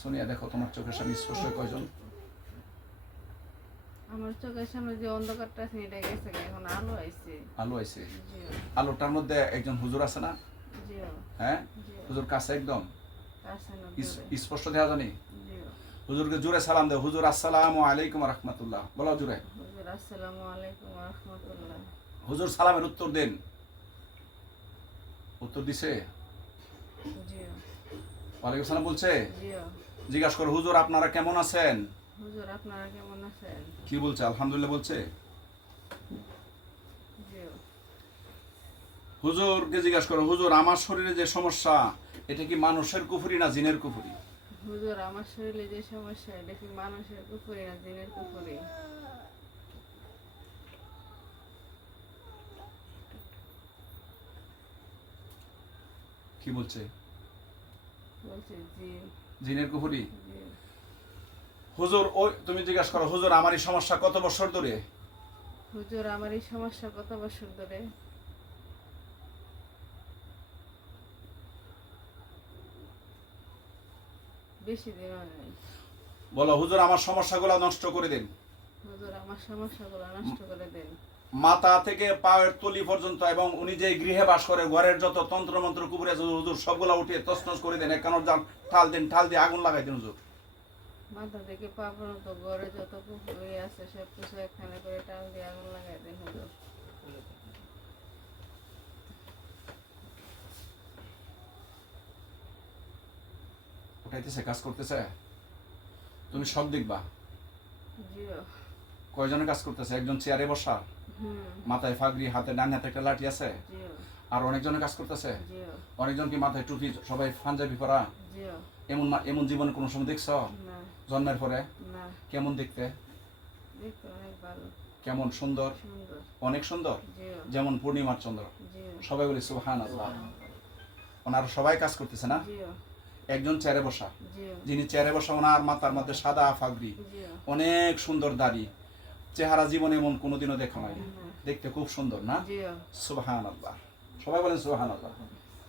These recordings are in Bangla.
সোনিয়া দেখো তোমার চোখের সামনে স্পষ্ট কয়জন? আমার চোখের সামনে যে অন্ধকারটা আছে এটা গেছে এখন আলো আইছে। আলো আইছে? আলোটার মধ্যে একজন হুজুর আছে না? হ্যাঁ? হুজুর কাছে একদম? স্পষ্ট জানি হুজুরকে জোরে সালাম দেও। হুজুর আসসালামু আলাইকুম রহমতুল্লাহ। বলো জুড়ে হুজুর আসসালামু আলাইকুম ওয়া রাহমাতুল্লাহ। হুজুর সালামের উত্তর দেন। উত্তর দিছে? ওয়ালাইকুম সালাম বলছে? জিজ্ঞাসা করো হুজুর আপনারা কেমন আছেন? হুজুর আপনারা কেমন আছেন? কি বলছে? আলহামদুলিল্লাহ বলছে। হুজুরকে জিজ্ঞাসা করো হুজুর আমার শরীরে যে সমস্যা এটা কি মানুষের কুফুরি না জিনের কুফুরি? হুজুর আমার শরীরে যে সমস্যা এটা কি মানুষের কুকুরি না জিনের কুকুরি কি বলছে? বলছে জি জিনের কুফুরি হুজুর ওই তুমি জিজ্ঞাসা করো হুজুর আমার এই সমস্যা কত বছর ধরে? হুজুর আমার এই সমস্যা কত বছর ধরে? বেশি দিন বলো হুজুর আমার সমস্যাগুলো নষ্ট করে দিন। হুজুর আমার সমস্যাগুলো নষ্ট করে দেন। মাথা থেকে পায়ের তলি পর্যন্ত এবং উনি যে গৃহে বাস করে ঘরের যত তন্ত্র মন্ত্র কুপুরে আছে হুজুর সবগুলা উঠিয়ে তছনছ করে দেন কেন যান ঠাল দিন ঠাল দিয়ে আগুন লাগাই দিন হুজুর। মাথা থেকে পা পর্যন্ত ঘরে যত পুকুরি আছে সব কিছু এখানে করে টাল দিয়ে আগুন লাগাই দেন হুজুর। উঠাইতেছে কাজ করতেছে? তুমি সব দেখবা? জিও কয়জনের কাজ করতেছে? একজন চেয়ারে বসা? মাথায় ফাগরি হাতে ডান হাতে একটা লাঠি আছে। আর অনেকজনের কাজ করতেছে। অনেকজন কি মাথায় টুপি সবাই পাঞ্জাবি পরা? এমন এমন জীবনে কোনো সময় দেখছ? জন্মের পরে? কেমন দেখতে? কেমন সুন্দর? সুন্দর। অনেক সুন্দর? যেমন পূর্ণিমার চন্দ্র। সবাই বলি সুহান আল্লাহ ওনারা সবাই কাজ করতেছে না? একজন চেয়ারে বসা। যিনি চেয়ারে বসা ওনার মাথার মধ্যে সাদা ফাগরি অনেক সুন্দর দাড়ি। চেহারা জীবনে এমন কোনোদিনও দেখা নাই দেখতে খুব সুন্দর না? জিও সুবাহান আল্লাহ সবাই বলেন সুবাহান আল্লাহ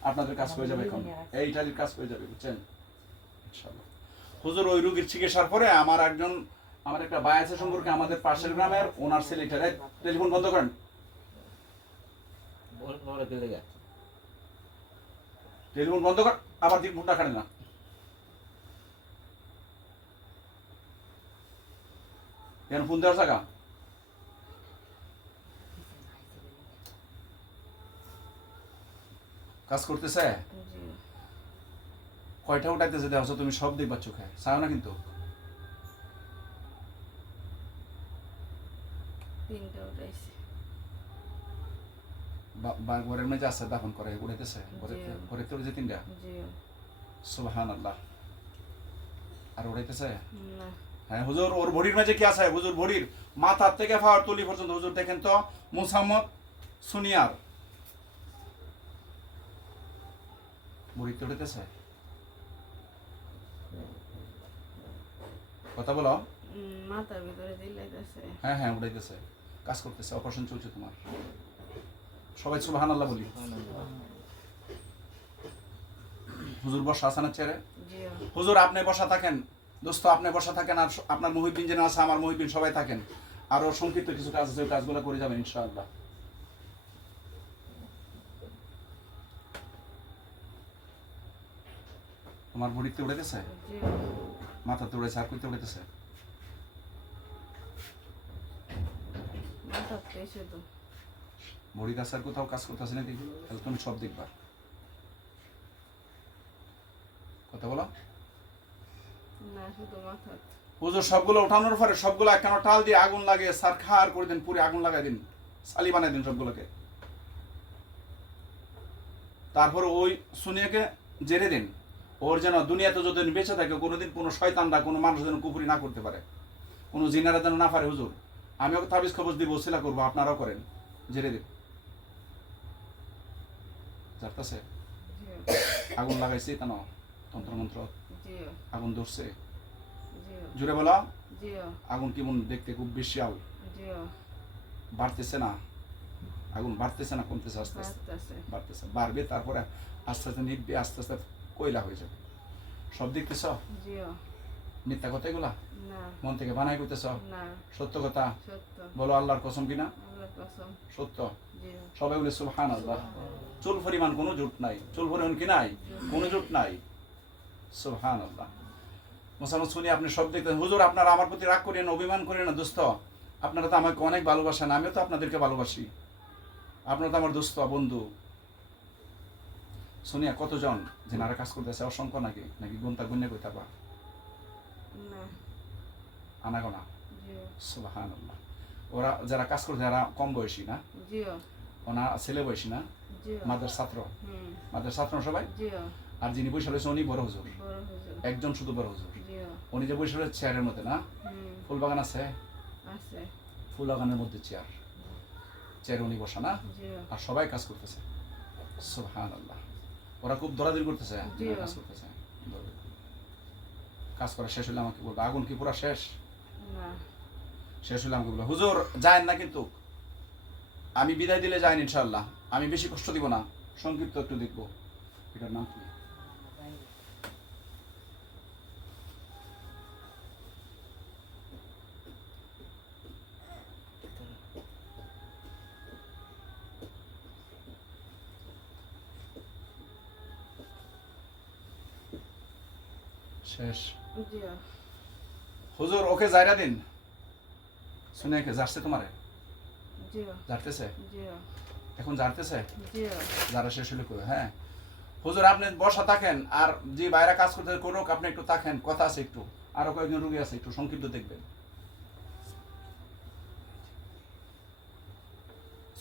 আপনাদের কাজ হয়ে যাবে এখন? এই ইটালির কাজ হয়ে যাবে বুঝছেন? হুজুর ওই রুগীর চিকিৎসার পরে আমার একজন আমার একটা ভাই আছে সম্পর্কে আমাদের পাশের গ্রামের ওনার ছেলেটারে টেলিফোন বন্ধ করেন। টেলিফোন বন্ধ কর আবার দিক ফোনটা কাটে না। কেন ফোন দেওয়ার জায়গা? কাজ করতেছে? কয়টা উঠাইতেছে? দেখো তুমি সব দেখবা চোখে। চাও না কিন্তু। ঘরের মেঝে আছে দাফন করে উঠাইতেছে? ঘরে জি। ঘরে তো যে তিনটা? সুবহান আল্লাহ আর উঠাইতেছে? হ্যাঁ হুজুর ওর ভরির মাঝে কি আছে? হুজুর ভরির মাথার থেকে ফাওয়ার তুলি পর্যন্ত। হুজুর দেখেন তো মুসাম্মদ সুনিয়ার। ভরিতে উঠেতেছে কথা বলো। মাথার ভিতরে দিলাইতেছে। হ্যাঁ হ্যাঁ উঠাইতেছে কাজ করতেছে অপারেশন চলছে তোমার। সবাই সুবাহান আল্লাহ বলি। হুজুর বসা আছে না চেয়ারে? হুজুর আপনি বসা থাকেন। দোস্ত আপনি বসা থাকেন আর আপনার মহিবিন যেন আছে আমার মহিবিন সবাই থাকেন। আরও সংক্ষিপ্ত কিছু কাজ আছে ওই কাজগুলো করে যাবেন ইনশাআল্লাহ। তোমার উড়েতেছে? জিও মাথাতে উড়েছে আর শুধু আর কোথাও কাজ করতেছে নাকি? তাহলে তুমি সব দেখবা। কথা বলো? না হুজুর সবগুলো উঠানোর পরে সবগুলো একখানা টাল দিয়ে আগুন লাগে সার খার করে দিন পুরে আগুন লাগাই দিন সালি বানাই দিন সবগুলোকে? তারপর ওই সুনিয়াকে জেরে দিন। ওর যেন দুনিয়াতে যতদিন বেঁচে থাকে কোনোদিন কোনো শয়তানরা কোনো মানুষ যেন কুপুরি না করতে পারে। কোনো জিনারা যেন না পারে হুজুর। আমি ওকে তাবিজ খবর দিব ওসিলা করব আপনারাও করেন। জেরে যারতাছে। জিও আগুন লাগাইছে কেন? তন্ত্রমন্ত্র? আগুন ধরছে? জুড়ে বলা। আগুন কেমন দেখতে খুব বেশি জিও বাড়তেছে না। আগুন বাড়তেছে না কমতেছে আস্তে আস্তে। বাড়তেছে। বাড়বে তারপরে আস্তে আস্তে নিববে আস্তে আস্তে কয়লা হয়ে যাবে। সব দেখতেছ? মিথ্যা কথা এগুলা? মন থেকে বানাই করতেছ সত্য কথা? বলো আল্লাহর কসম কিনা? সত্য। সবাই বলে সুবহান আল্লাহ চুল পরিমাণ কোনো জোট নাই। চুল পরিমাণ কি নাই? কোনো জুট নাই। সুবহান আল্লাহ মোসাম্মদ শুনি আপনি সব দেখতেন হুজুর আপনারা আমার প্রতি রাগ করেন অভিমান করেন না দোস্ত আপনারা তো আমাকে অনেক ভালোবাসেন আমিও তো আপনাদেরকে ভালোবাসি। আপনারা তো আমার দোস্ত বন্ধু। শুনিয়া কতজন? যে নারা কাজ করতেছে অসংখ্য নাকি? নাকি গুনতা গুনে কইতা বা? না। আনাগোনা? জিও। সুবহান আল্লাহ ওরা যারা কাজ করছে যারা কম বয়সী না? ওনা ছেলে বয়সী না? মাদের ছাত্র? হুম। মাদের ছাত্র সবাই? আর যিনি বসে রয়েছে উনি বড় হুজুর। একজন শুধু বড় হুজুর। উনি যে বসে রয়েছে চেয়ারের মধ্যে না? ফুল বাগান আছে? আছে। ফুল বাগানের মধ্যে চেয়ার চেয়ারে উনি বসা না? আর সবাই কাজ করতেছে। সুবহান আল্লাহ ওরা খুব দরাদরি করতেছে কাজ করতেছে কাজ করা শেষ হলে আমাকে বলবে আগুন কি পুরা শেষ? শেষ হলে আমাকে বলবে হুজুর যায় না কিন্তু। আমি বিদায় দিলে যাই ইনশাল্লাহ আমি বেশি কষ্ট দিব না। সংক্ষিপ্ত একটু দেখব। এটার নাম কি? শেষ। হুজুর ওকে জায়রা দিন। শুনে কে যাচ্ছে তোমারে? জারতেছে এখন জারতেছে জিও যারা শেষ হলে করে হ্যাঁ। হুজুর আপনি বসা থাকেন আর যে বাইরে কাজ করতে করুক আপনি একটু থাকেন কথা আছে একটু। আরও কয়েকজন রুগী আছে একটু সংক্ষিপ্ত দেখবেন।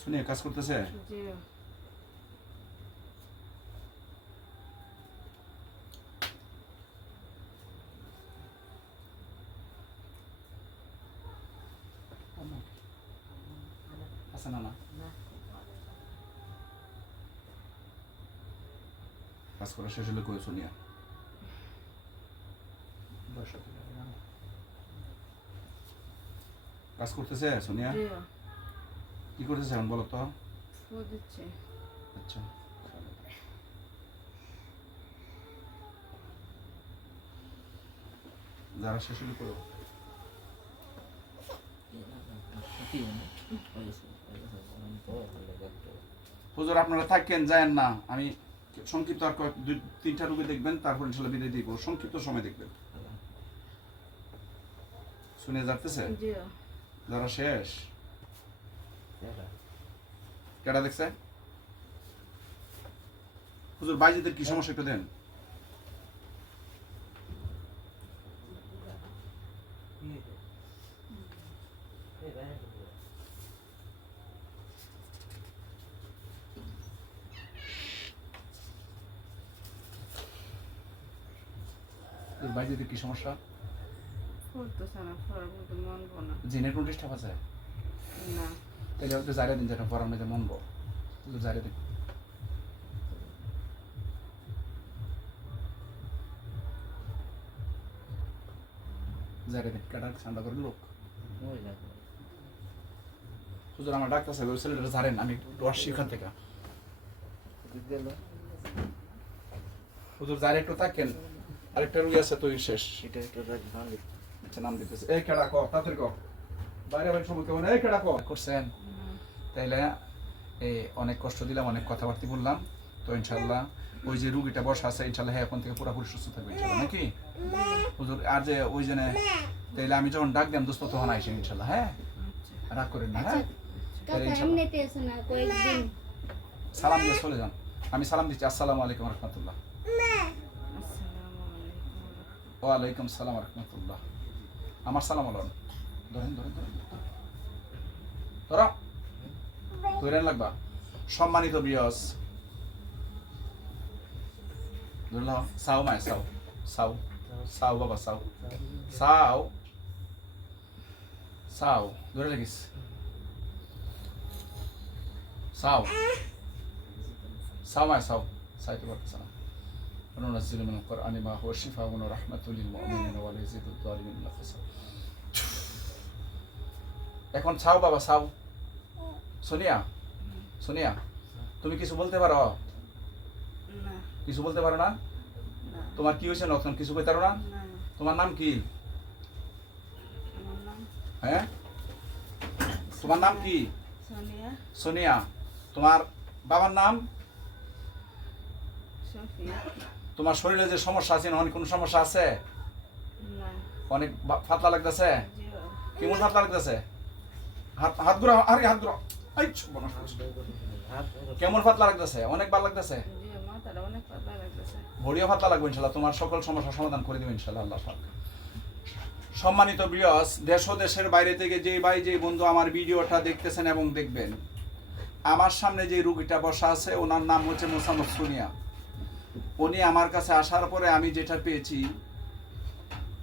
শুনে কাজ করতেছে? না না। কাজ করা শেষ হলে কাজ করতেছে সোনিয়া? কি করতেছে এখন বলো তো? আচ্ছা। যারা শেষ হলে করো। হুজুর আপনারা থাকেন যায়েন না। আমি সংক্ষিপ্ত আর কয়েক দুই তিনটা রুগী দেখবেন তারপর ইনশাল্লাহ বিদায় দিব। সংক্ষিপ্ত সময় দেখবেন। শুনে যাচ্ছে? যারা শেষ? কেডা দেখছে? হুজুর বাইজিদের কি সমস্যা একটু দেন। হুজুর বাইজিদের কি সমস্যা? ফুটতেছে না ফোর মধ্যে মন কোন ডিস্টার্ব আছে? না। তাহলে হয়তো জায়গা দিন যেটা পড়ার মধ্যে মন হুজুর জায়গা দিন। জায়গা দিন। কেডা ঠান্ডা করে লোক? হুজুর আমার ডাক্তার সাহেব ছেলেটা জানেন আমি একটু আসছি এখান থেকে। হুজুর যারা একটু থাকেন। আরেকটা রুগী আছে তুই শেষ। আচ্ছা নাম দিতেছে। এই কেডা ক? তাড়াতাড়ি ক। বাইরে বাইরে সময় কেমন? এই কেডা ক? করছেন? তাইলে এই অনেক কষ্ট দিলাম অনেক কথাবার্তা বললাম। তো ইনশাল্লাহ ওই যে রুগীটা বসা আছে ইনশাল্লাহ হ্যাঁ এখন থেকে পুরোপুরি সুস্থ থাকবে ইনশাল্লাহ নাকি? হুজুর আর যে ওই জন্য তাইলে আমি যখন ডাক দিলাম দোস্ত তখন আইসেন ইনশাল্লাহ হ্যাঁ? রাগ করেন না হ্যাঁ? সালাম দিয়ে চলে যান। আমি সালাম দিচ্ছি আসসালামু আলাইকুম রহমতুল্লাহ। ওয়ালাইকুম সালাম রহমতুল্লাহ। আমার সালাম আলন ধরেন ধরেন ধরেন। ধরো। ধরেন লাগবা। সম্মানিত বিয়স ধরলাম সাও মায় সাও সাও সাও বাবা সাও সাও সাও ধরে লাগিস। সাও সাও মায় সাও সাইতে পারতেছে না। وننزل من القرآن ما هو شفاء ورحمة للمؤمنين ولا يزيد الظالمين إلا خسارا এখন ছাও বাবা ছাও সোনিয়া সোনিয়া তুমি কিছু বলতে পারো না কিছু বলতে পারো না না তো তোমার কি হয়েছে নতুন কিছু কইতে পারো না না তোমার নাম কি আমার নাম হ্যাঁ তোমার নাম কি সোনিয়া সোনিয়া তোমার বাবার নাম সফিয়া তোমার শরীরে যে সমস্যা আছে না অনেক কোনো সমস্যা আছে? অনেক ফাতলা লাগতেছে? কেমন ফাতলা লাগতেছে? হাত হাত আরে হাত করছি। কেমন পাতলা লাগতেছে? অনেক ভালো লাগতেছে? ভরিও পাতলা লাগবে ইনশাল্লাহ। তোমার সকল সমস্যার সমাধান করে দেবে ইনশাল্লাহ আল্লাহ সম্মানিত বিয়স দেশ ও দেশের বাইরে থেকে যে ভাই যে বন্ধু আমার ভিডিওটা দেখতেছেন এবং দেখবেন আমার সামনে যে রুগীটা বসা আছে ওনার নাম হচ্ছে মোসাম্মদ সুনিয়া উনি আমার কাছে আসার পরে আমি যেটা পেয়েছি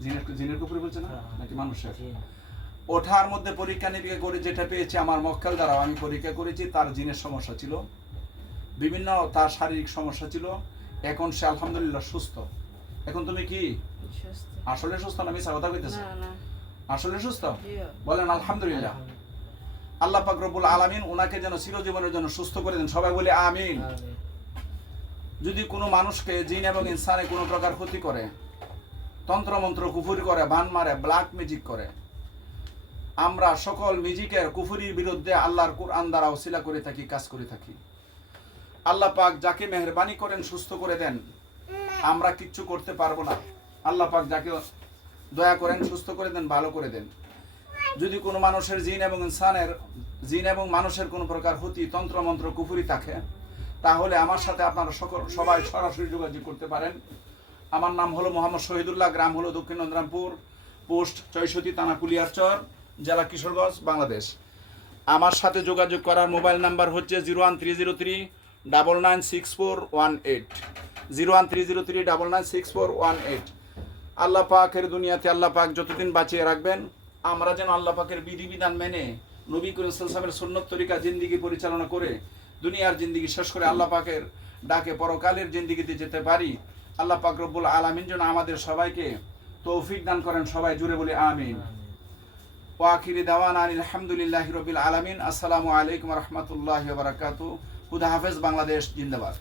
জিনের জিনের কুপুরি বলছে না? নাকি মানুষের? ওঠার মধ্যে পরীক্ষা নিরীক্ষা করে যেটা পেয়েছি আমার মক্কেল দ্বারাও আমি পরীক্ষা করেছি তার জিনের সমস্যা ছিল। বিভিন্ন তার শারীরিক সমস্যা ছিল। এখন সে আলহামদুলিল্লাহ সুস্থ। এখন তুমি কি? আসলে সুস্থ না মিশা কথা কইতেছো? আসলে সুস্থ? বলেন আলহামদুলিল্লাহ। আল্লাহ পাক রব্বুল আলামিন ওনাকে যেন চিরজীবনের জন্য সুস্থ করে দেন। সবাই বলে আমিন। যদি কোনো মানুষকে জিন এবং ইনসানে কোনো প্রকার ক্ষতি করে, তন্ত্রমন্ত্র কুফুরি করে, বান মারে ব্ল্যাক ম্যাজিক করে, আমরা সকল মিজিকের কুফুরির বিরুদ্ধে আল্লাহর কোরআন দ্বারা ওসিলা করে থাকি, কাজ করে থাকি। আল্লাহ পাক যাকে মেহরবানি করেন, সুস্থ করে দেন। আমরা কিচ্ছু করতে পারব না। আল্লাহ পাক যাকে দয়া করেন, সুস্থ করে দেন, ভালো করে দেন। যদি কোনো মানুষের জিন এবং ইনসানের, জিন এবং মানুষের কোনো প্রকার ক্ষতি, তন্ত্রমন্ত্র কুফুরি থাকে তাহলে আমার সাথে আপনারা সকল সবাই সরাসরি যোগাযোগ করতে পারেন। আমার নাম হলো মোহাম্মদ শহীদুল্লাহ, গ্রাম হলো দক্ষিণ নন্দরামপুর, পোস্ট চৈশতি থানা কুলিয়ারচর জেলা কিশোরগঞ্জ, বাংলাদেশ। আমার সাথে যোগাযোগ করার মোবাইল নাম্বার হচ্ছে zero one three zero three double nine six four one eight. Zero one three zero three double nine six four one eight. Allah পাকের দুনিয়াতে আল্লাহ পাক যতদিন বাঁচিয়ে রাখবেন, আমরা যেন আল্লাহ পাকের বিধিবিধান মেনে নবী করিম সাল্লামের সুন্নত তরিকা জিন্দিগি পরিচালনা করে দুনিয়ার জিন্দিগি শেষ করে আল্লাহ পাকের ডাকে পরকালের জিন্দিগিতে যেতে পারি। আল্লাহ পাক রব্বুল আলামিন যেন আমাদের সবাইকে তৌফিক দান করেন, সবাই জুড়ে বলি আমিন। ওয়াকিরি দাওয়ান আলহামদুলিল্লাহ রবিল আলামিন। আসসালামু আলাইকুম রহমতুল্লাহ বারাকাতু খুদা হাফেজ, বাংলাদেশ, জিন্দাবাদ।